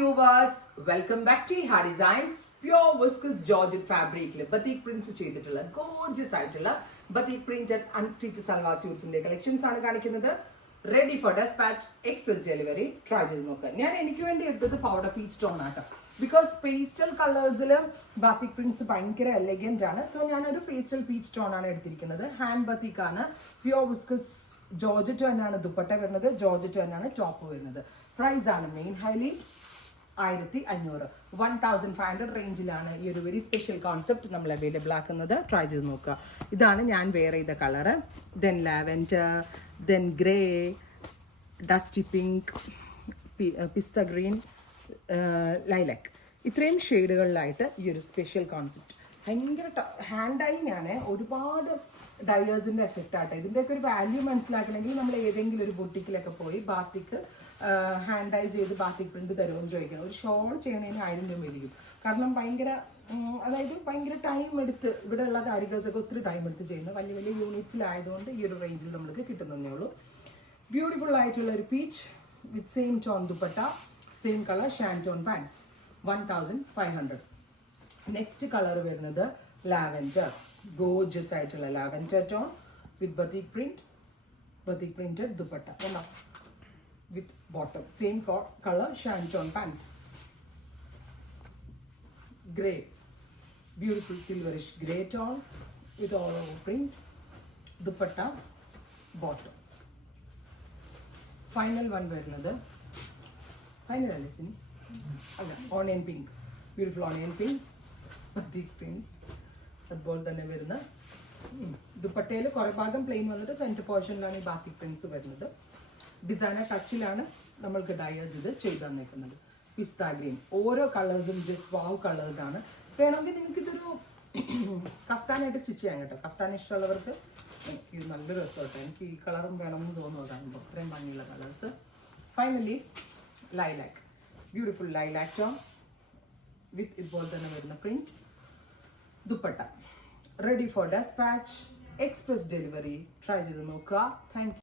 viewers, welcome back to Iha Designs. Pure viscose Georgette fabric batik prints ചെയ്തിട്ടുള്ള gorgeous ആയിട്ടുള്ള batik printed unstitched salwar suits ന്റെ collections ആണ് കാണിക്കുന്നത്. Ready for dispatch, express delivery. Try ചെയ്ത് നോക്കാം. ഞാൻ എനിക്ക് വേണ്ടി എടുത്തത് പൗഡർ പീച്ച് ടോൺ ആട്ടോ. ബിക്കോസ് പേസ്റ്റൽ കളേഴ്സിൽ ബാത്തിക് പ്രിന്റ്സ് ഭയങ്കര എലഗന്റ് ആണ്. സോ ഞാനൊരു പേസ്റ്റൽ പീച്ച് ടോൺ ആണ് എടുത്തിരിക്കുന്നത്. ഹാൻഡ് ബത്തിക് ആണ്. പ്യൂർ വിസ്കസ് ജോർജറ്റ് തന്നെയാണ് ദുപ്പട്ട വരുന്നത്, ജോർജറ്റ് തന്നെയാണ് ടോപ്പ് വരുന്നത്. പ്രൈസ് ആണ് മെയിൻ ഹൈലൈറ്റ് 1500 1500 റേഞ്ചിലാണ് ഈ ഒരു വെരി സ്പെഷ്യൽ കോൺസെപ്റ്റ് നമ്മൾ അവൈലബിൾ ആക്കുന്നത്. ട്രൈ ചെയ്ത് നോക്കുക. ഇതാണ് ഞാൻ വെയർ ചെയ്ത colour. Then lavender, then grey, dusty pink, pista green, lilac, ഇത്രയും ഷെയ്ഡുകളിലായിട്ട് ഈ ഒരു സ്പെഷ്യൽ കോൺസെപ്റ്റ്. ഭയങ്കര ഹാൻഡ് ഡൈയിങ് ആണ്, ഒരുപാട് ഡയേഴ്സിൻ്റെ എഫക്റ്റ് ആട്ടെ. ഇതിൻ്റെയൊക്കെ ഒരു വാല്യൂ മനസ്സിലാക്കണമെങ്കിൽ നമ്മൾ ഏതെങ്കിലും ഒരു ബുട്ടിക്കിലൊക്കെ പോയി ബാത്തിക്ക് ഹാൻഡ് ഡൈ ചെയ്ത് ബാത്തിക് പ്രിന്റ് തരുമെന്ന് ചോദിക്കണം. ഒരു ഷോൾ ചെയ്യണതിന് 1000 രൂപ മേടിക്കും. കാരണം അതായത് ഭയങ്കര ടൈം എടുത്ത്, ഇവിടെയുള്ള കാരിഗേഴ്സൊക്കെ ഒത്തിരി ടൈം എടുത്ത് ചെയ്യുന്നത് വലിയ വലിയ യൂണിറ്റ്സിലായതുകൊണ്ട് ഈ ഒരു റേഞ്ചിൽ നമുക്ക് കിട്ടുന്നതേ ഉള്ളൂ. ബ്യൂട്ടിഫുൾ ആയിട്ടുള്ള ഒരു peach with same tone dupatta, same colour shantoon pants, 1500. Next colour വരുന്നത് ലാവൻഡർ, ഗോർജിയസ് ആയിട്ടുള്ള lavender tone with batik printed dupatta with bottom, same color shanton pants, grey, beautiful silverish grey tone with all over print, dupatta, bottom. Final one വരുന്നത് final അല്ലേ സിനി? അല്ല, onion pink, beautiful onion pink batik prints. അതുപോലെ തന്നെ വരുന്ന ദുപ്പട്ടയിൽ കുറേ ഭാഗം plain വന്നിട്ട് centre പോർഷനിലാണ് ഈ ബാത്തിക് പ്രിന്റ്സ് വരുന്നത്. ഡിസൈനർ ടച്ചിലാണ് നമ്മൾക്ക് ഡയേഴ്സ് ഇത് ചെയ്ത് തന്നേക്കുന്നത്. പിസ്ത ഗ്രീൻ, ഓരോ കളേഴ്സും ജസ്റ്റ് വാവ് കളേഴ്സ് ആണ്. വേണമെങ്കിൽ നിങ്ങൾക്ക് ഇതൊരു കഫ്താനായിട്ട് സ്റ്റിച്ച് ചെയ്യാൻ കേട്ടോ. കഫ്താൻ ഇഷ്ടമുള്ളവർക്ക് ഇത് നല്ലൊരു രസമാട്ടോ. എനിക്ക് ഈ കളറും വേണമെന്ന് തോന്നുന്നു കാണുമ്പോൾ, ഇത്രയും ഭംഗിയുള്ള colours. Finally lilac, beautiful lilac tone with ഇതുപോലെ തന്നെ വരുന്ന print dupatta. Ready for despatch, express delivery. Try ചെയ്ത് നോക്കുക. Thank U.